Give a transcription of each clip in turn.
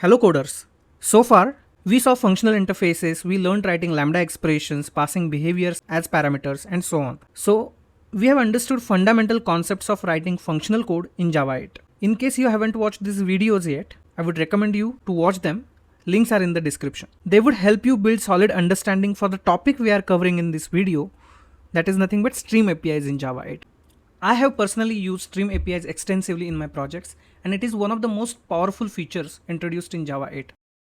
Hello coders. So far, we saw functional interfaces, we learned writing lambda expressions, passing behaviors as parameters, and so on. So, we have understood fundamental concepts of writing functional code in Java 8. In case you haven't watched these videos yet, I would recommend you to watch them. Links are in the description. They would help you build solid understanding for the topic we are covering in this video, that is nothing but stream APIs in Java 8. I have personally used Stream APIs extensively in my projects, and it is one of the most powerful features introduced in Java 8.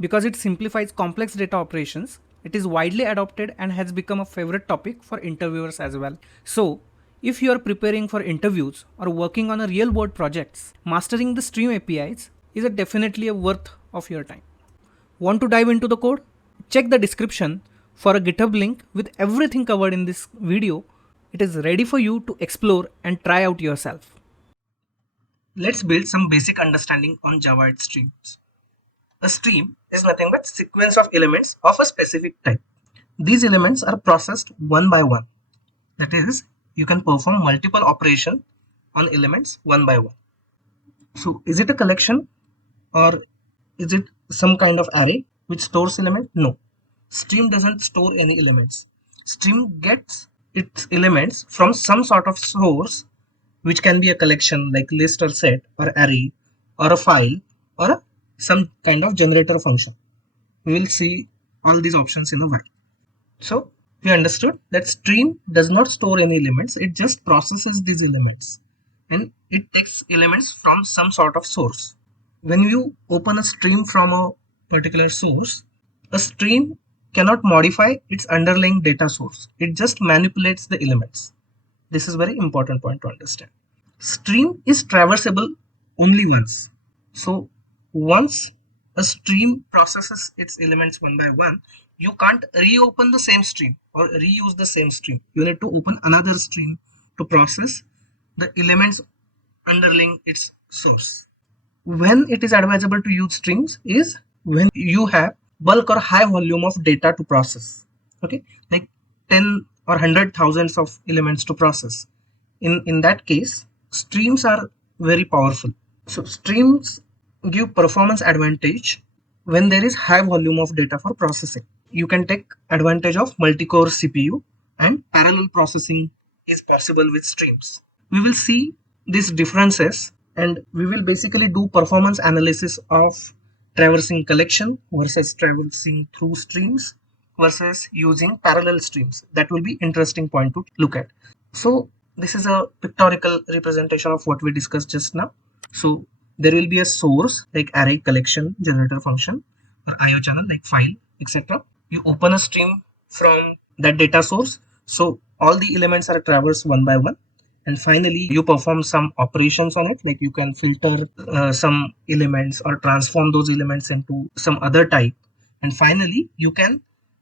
Because it simplifies complex data operations, it is widely adopted and has become a favorite topic for interviewers as well. So, if you are preparing for interviews or working on a real world projects, mastering the Stream APIs is definitely a worth of your time. Want to dive into the code? Check the description for a GitHub link with everything covered in this video. It is ready for you to explore and try out yourself. Let's build some basic understanding on Java 8 streams. A stream is nothing but sequence of elements of a specific type. These elements are processed one by one. That is, you can perform multiple operations on elements one by one. So, is it a collection or is it some kind of array which stores element? No. Stream doesn't store any elements. Stream gets its elements from some sort of source, which can be a collection like list or set or array or a file or some kind of generator function. We will see all these options in a while. So we understood that stream does not store any elements, it just processes these elements and it takes elements from some sort of source. When you open a stream from a particular source, a stream cannot modify its underlying data source. It just manipulates the elements. This is very important point to understand. Stream is traversable only once. So once a stream processes its elements one by one, you can't reopen the same stream or reuse the same stream. You need to open another stream to process the elements underlying its source. When it is advisable to use streams is when you have bulk or high volume of data to process. Okay, like 10 or 100 thousands of elements to process. In that case, streams are very powerful. So streams give performance advantage when there is high volume of data for processing. You can take advantage of multi-core CPU and parallel processing is possible with streams. We will see these differences and we will basically do performance analysis of traversing collection versus traversing through streams versus using parallel streams. That will be interesting point to look at. So this is a pictorial representation of what we discussed just now. So there will be a source like array, collection, generator function, or IO channel like file, etc. You open a stream from that data source. So all the elements are traversed one by one. And finally, you perform some operations on it, like you can filter some elements or transform those elements into some other type. And finally, you can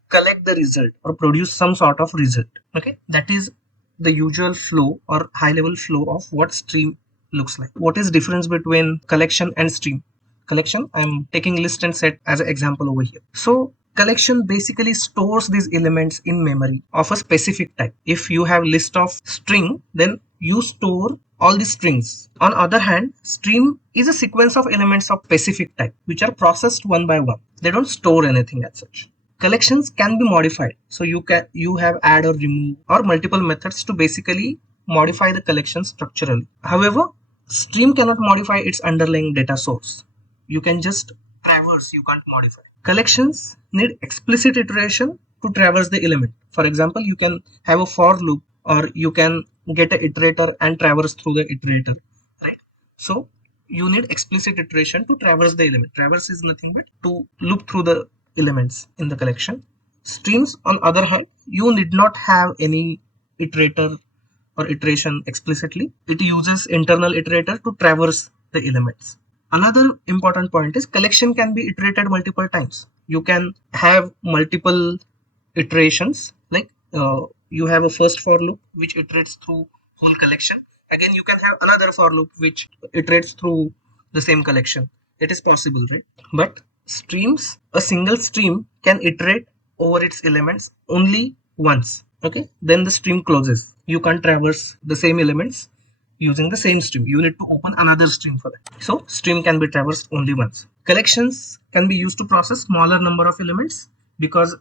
collect the result or produce some sort of result. Okay, that is the usual flow or high level flow of what stream looks like. What is difference between collection and stream? Collection, I'm taking list and set as an example over here. So collection basically stores these elements in memory of a specific type. If you have list of string, then you store all the strings. On other hand, stream is a sequence of elements of specific type which are processed one by one. They don't store anything as such. Collections can be modified. So you have add or remove or multiple methods to basically modify the collection structurally. However, stream cannot modify its underlying data source. You can just traverse, you can't modify. Collections need explicit iteration to traverse the element. For example, you can have a for loop or you can get an iterator and traverse through the iterator, right? So you need explicit iteration to traverse the element. Traverse is nothing but to loop through the elements in the collection. Streams, on other hand, you need not have any iterator or iteration explicitly. It uses internal iterator to traverse the elements. Another important point is collection can be iterated multiple times. You can have multiple iterations, like you have a first for loop which iterates through whole collection. Again, you can have another for loop which iterates through the same collection. It is possible, right? But streams, a single stream can iterate over its elements only once. Okay, then the stream closes. You can't traverse the same elements using the same stream. You need to open another stream for that. So stream can be traversed only once. Collections can be used to process smaller number of elements because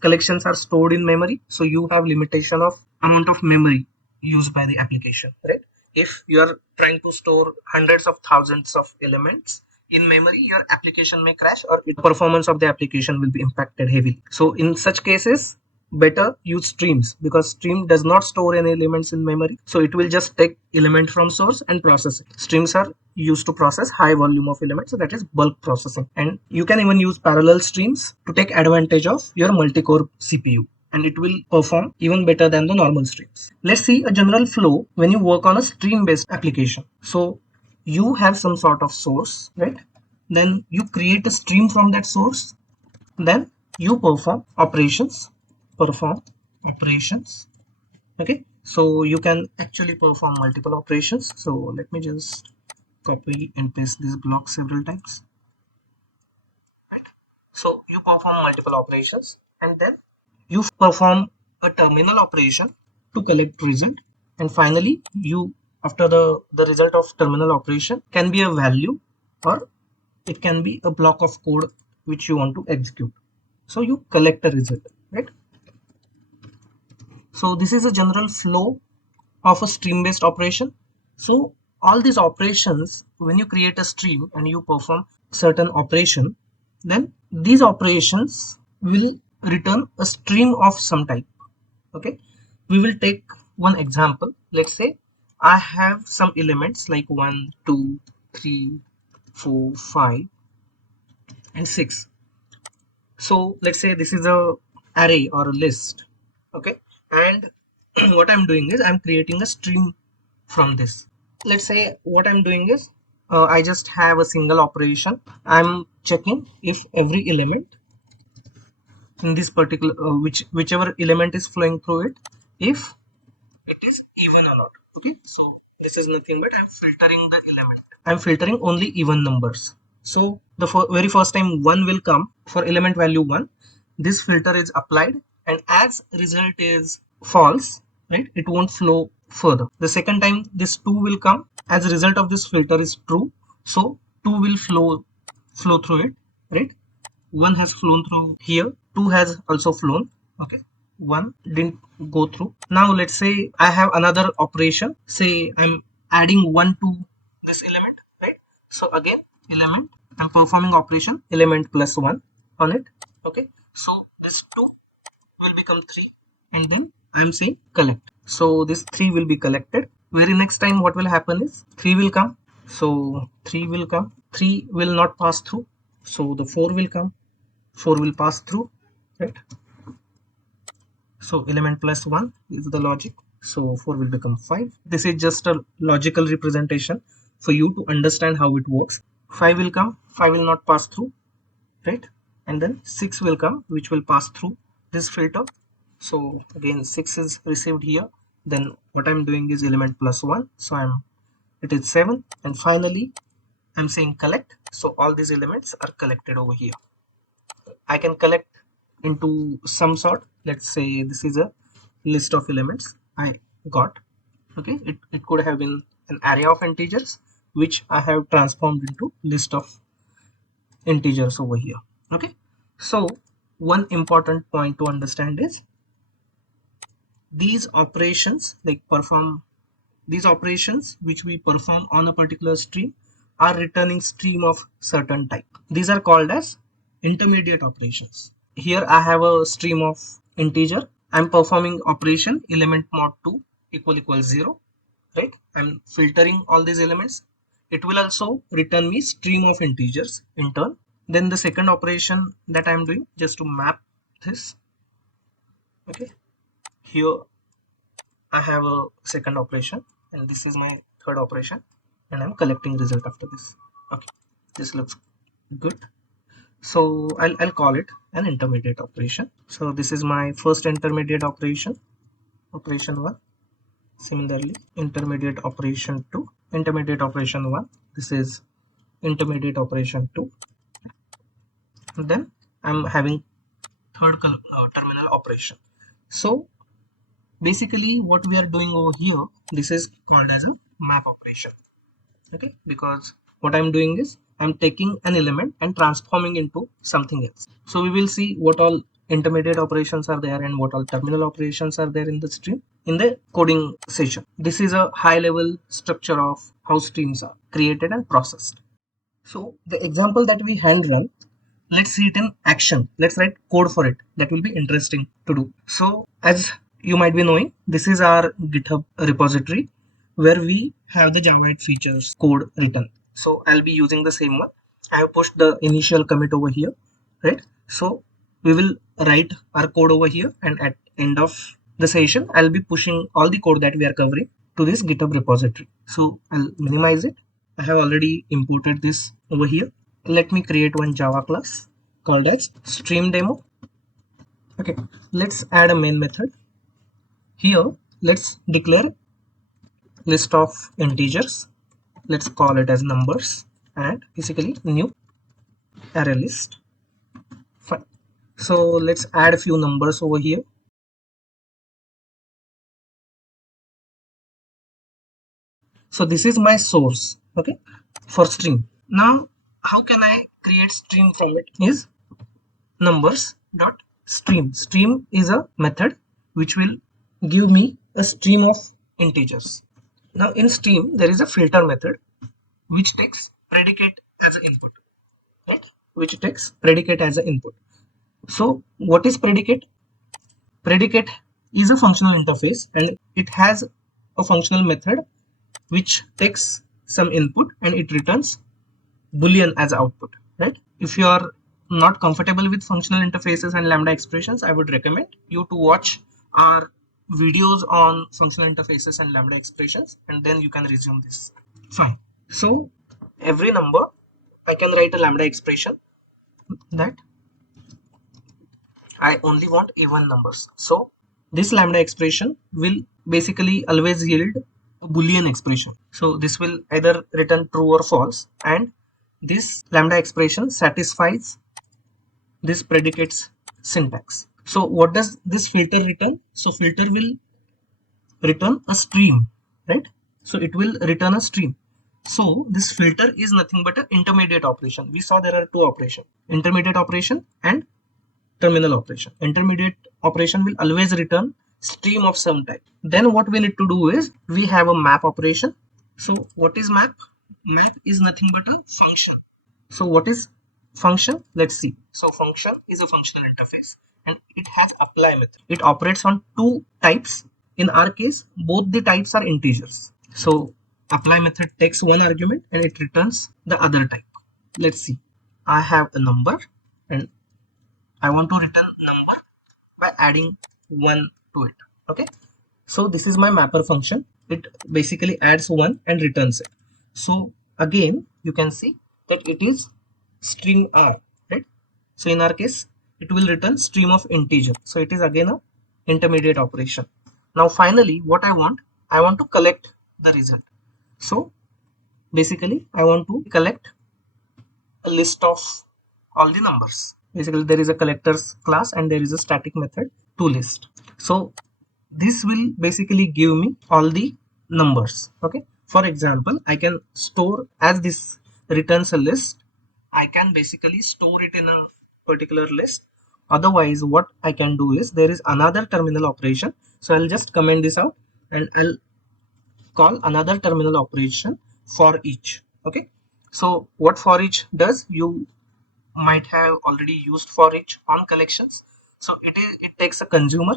collections are stored in memory. So you have limitation of amount of memory used by the application, right? If you are trying to store hundreds of thousands of elements in memory, your application may crash or the performance of the application will be impacted heavily. So in such cases, better use streams because stream does not store any elements in memory, so it will just take element from source and process it. Streams are used to process high volume of elements, so that is bulk processing. And you can even use parallel streams to take advantage of your multi-core CPU, and it will perform even better than the normal streams. Let's see a general flow when you work on a stream based application. So you have some sort of source, right? Then you create a stream from that source, then you perform operations. Okay, so you can actually perform multiple operations. So let me just copy and paste this block several times, right? So you perform multiple operations, and then you perform a terminal operation to collect result, and finally you, after the result of terminal operation can be a value or it can be a block of code which you want to execute. So you collect a result, right? So this is a general flow of a stream based operation. So all these operations, when you create a stream and you perform certain operation, then these operations will return a stream of some type. Okay, we will take one example. Let's say I have some elements like 1, 2, 3, 4, 5 and 6. So let's say this is a array or a list. Okay, and what I'm doing is I'm creating a stream from this. Let's say what I'm doing is I just have a single operation. I'm checking if every element in this particular whichever element is flowing through it, if it is even or not. Okay, so this is nothing but I'm filtering the element. I'm filtering only even numbers. So the very first time 1 will come for element value 1, this filter is applied, and as result is false, right, it won't flow further. The second time this 2 will come, as a result of this filter is true, so 2 will flow through it, right? 1 has flown through here, 2 has also flown. Okay, 1 didn't go through. Now let's say I have another operation, say I'm adding 1 to this element, right? So again, element, I'm performing operation element plus 1 on it. Okay, so this 2 will become 3, and then I'm saying collect. So this 3 will be collected. Very next time what will happen is 3 will come, so 3 will come, 3 will not pass through, so the 4 will come, 4 will pass through, right? So element plus 1 is the logic, so 4 will become 5. This is just a logical representation for you to understand how it works. 5 will come, 5 will not pass through, right? And then 6 will come, which will pass through this filter. So again 6 is received here, then what I'm doing is element plus 1, so it is 7, and finally I'm saying collect, so all these elements are collected over here. I can collect into some sort. Let's say this is a list of elements I got. Okay, it could have been an array of integers which I have transformed into list of integers over here. Okay, so one important point to understand is these operations these operations which we perform on a particular stream are returning stream of certain type. These are called as intermediate operations. Here I have a stream of integer. I'm performing operation element mod 2 equal 0, right? I'm filtering all these elements. It will also return me stream of integers in turn. Then the second operation that I'm doing, just to map this, okay, here I have a second operation, and this is my third operation, and I'm collecting result after this. Okay, this looks good. So I'll call it an intermediate operation. So this is my first intermediate operation, operation 1. Similarly, intermediate operation 2, intermediate operation 1. This is intermediate operation 2. And then I'm having third terminal operation. So basically what we are doing over here, this is called as a map operation. Okay, because what I'm doing is I'm taking an element and transforming into something else. So we will see what all intermediate operations are there and what all terminal operations are there in the stream in the coding session. This is a high level structure of how streams are created and processed. So the example that we hand run, let's see it in action. Let's write code for it. That will be interesting to do. So as you might be knowing, this is our GitHub repository where we have the Java 8 features code written. So I'll be using the same one. I have pushed the initial commit over here, right? So we will write our code over here, and at end of the session, I'll be pushing all the code that we are covering to this GitHub repository. So I'll minimize it. I have already imported this over here. Let me create one Java class called as stream demo. Okay, let's add a main method. Here, let's declare list of integers. Let's call it as numbers and basically new array list. Fine. So let's add a few numbers over here. So this is my source, okay, for stream. Now, how can I create stream from it? Is numbers dot stream. Stream is a method which will give me a stream of integers. Now in stream there is a filter method which takes predicate as an input, right? Which takes predicate as an input. So what is predicate? Predicate is a functional interface and it has a functional method which takes some input and it returns boolean as output, right? If you are not comfortable with functional interfaces and lambda expressions, I would recommend you to watch our videos on functional interfaces and lambda expressions, and then you can resume this. Fine. So every number I can write a lambda expression that I only want even numbers. So this lambda expression will basically always yield a boolean expression. So this will either return true or false, and this lambda expression satisfies this predicate's syntax. So what does this filter return? So filter will return a stream, right? So it will return a stream. So this filter is nothing but an intermediate operation. We saw there are two operations, intermediate operation and terminal operation. Intermediate operation will always return stream of some type. Then what we need to do is we have a map operation. So what is map? Map is nothing but a function. So what is function? Let's see. So function is a functional interface and it has apply method. It operates on two types. In our case, both the types are integers. So apply method takes one argument and it returns the other type. Let's see. I have a number and I want to return number by adding 1 to it. Okay. So this is my mapper function. It basically adds 1 and returns it. So again, you can see that it is string R, right? So in our case, it will return stream of integer. So it is again a intermediate operation. Now finally, what I want to collect the result. So basically, I want to collect a list of all the numbers. Basically, there is a collectors class and there is a static method to list. So this will basically give me all the numbers. Okay. For example, I can store, as this returns a list, I can basically store it in a particular list. Otherwise, what I can do is there is another terminal operation. So I'll just comment this out and I'll call another terminal operation for each. Okay. So what for each does, you might have already used for each on collections. So it takes a consumer.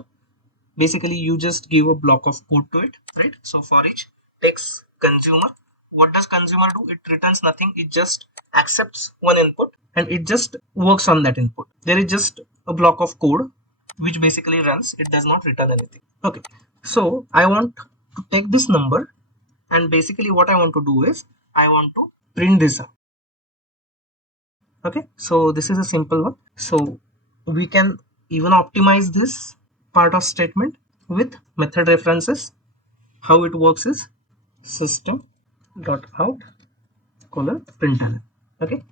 Basically you just give a block of code to it, right? So for each takes consumer. What does consumer do? It returns nothing. It just accepts one input and it just works on that input. There is just a block of code which basically runs. It does not return anything. Okay. So I want to take this number and basically what I want to do is I want to print this up. Okay. So this is a simple one. So we can even optimize this part of statement with method references. How it works is system dot out colon println. Okay.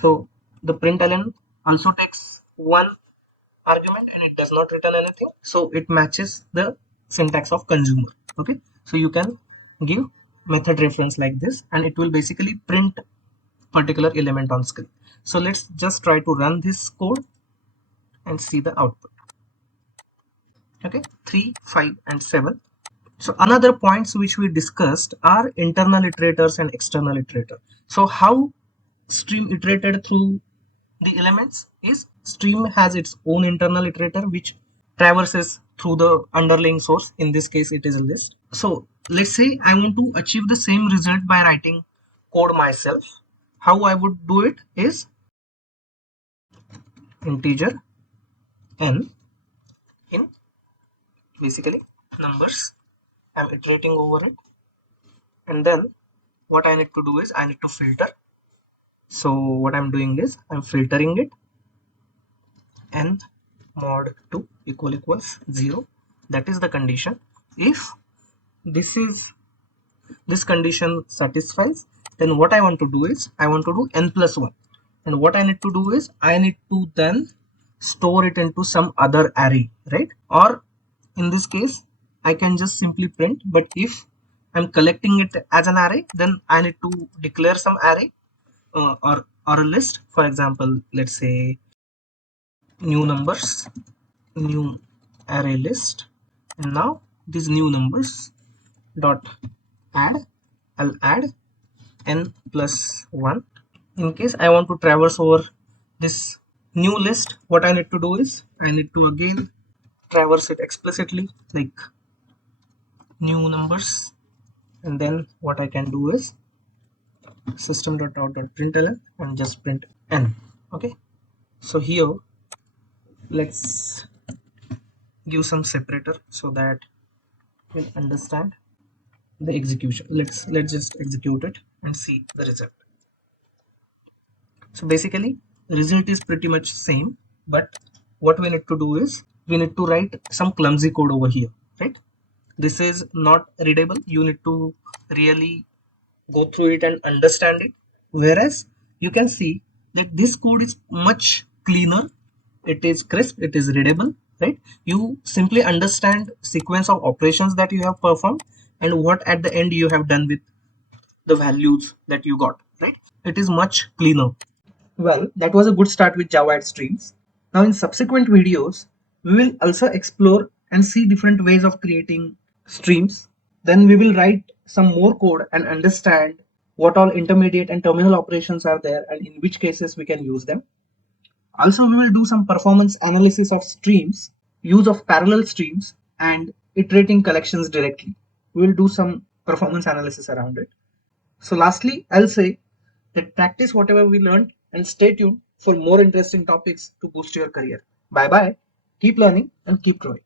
So the println also takes one argument and it does not return anything. So it matches the syntax of consumer. Okay. So you can give method reference like this, and it will basically print particular element on screen. So let's just try to run this code and see the output. Okay, 3, 5 and 7. So another points which we discussed are internal iterators and external iterator. So how stream iterated through the elements is stream has its own internal iterator which traverses through the underlying source. In this case it is a list. So let's say I want to achieve the same result by writing code myself. How I would do it is integer n in basically numbers. I'm iterating over it, and then what I need to do is I need to filter. So what I'm doing is I'm filtering it n mod 2 equals 0. That is the condition. If this is this condition satisfies, then what I want to do is I want to do n plus 1, and what I need to do is I need to then store it into some other array, right? Or in this case I can just simply print, but if I'm collecting it as an array, then I need to declare some array or a list. For example, let's say new numbers, new array list, and now these new numbers dot add, I'll add n plus 1. In case I want to traverse over this new list, what I need to do is I need to again traverse it explicitly like new numbers, and then what I can do is system.out.println and just print n. Okay, so here let's give some separator so that we'll understand the execution. Let's just execute it and see the result. So basically the result is pretty much same, but what we need to do is we need to write some clumsy code over here, right? This is not readable. You need to really go through it and understand it, whereas you can see that this code is much cleaner. It is crisp, it is readable, right? You simply understand sequence of operations that you have performed and what at the end you have done with the values that you got, right? It is much cleaner. Well, that was a good start with Java at streams. Now in subsequent videos we will also explore and see different ways of creating streams. Then we will write some more code and understand what all intermediate and terminal operations are there and in which cases we can use them. Also, we will do some performance analysis of streams, use of parallel streams, and iterating collections directly. We will do some performance analysis around it. So lastly, I'll say that practice whatever we learned and stay tuned for more interesting topics to boost your career. Bye bye. Keep learning and keep growing.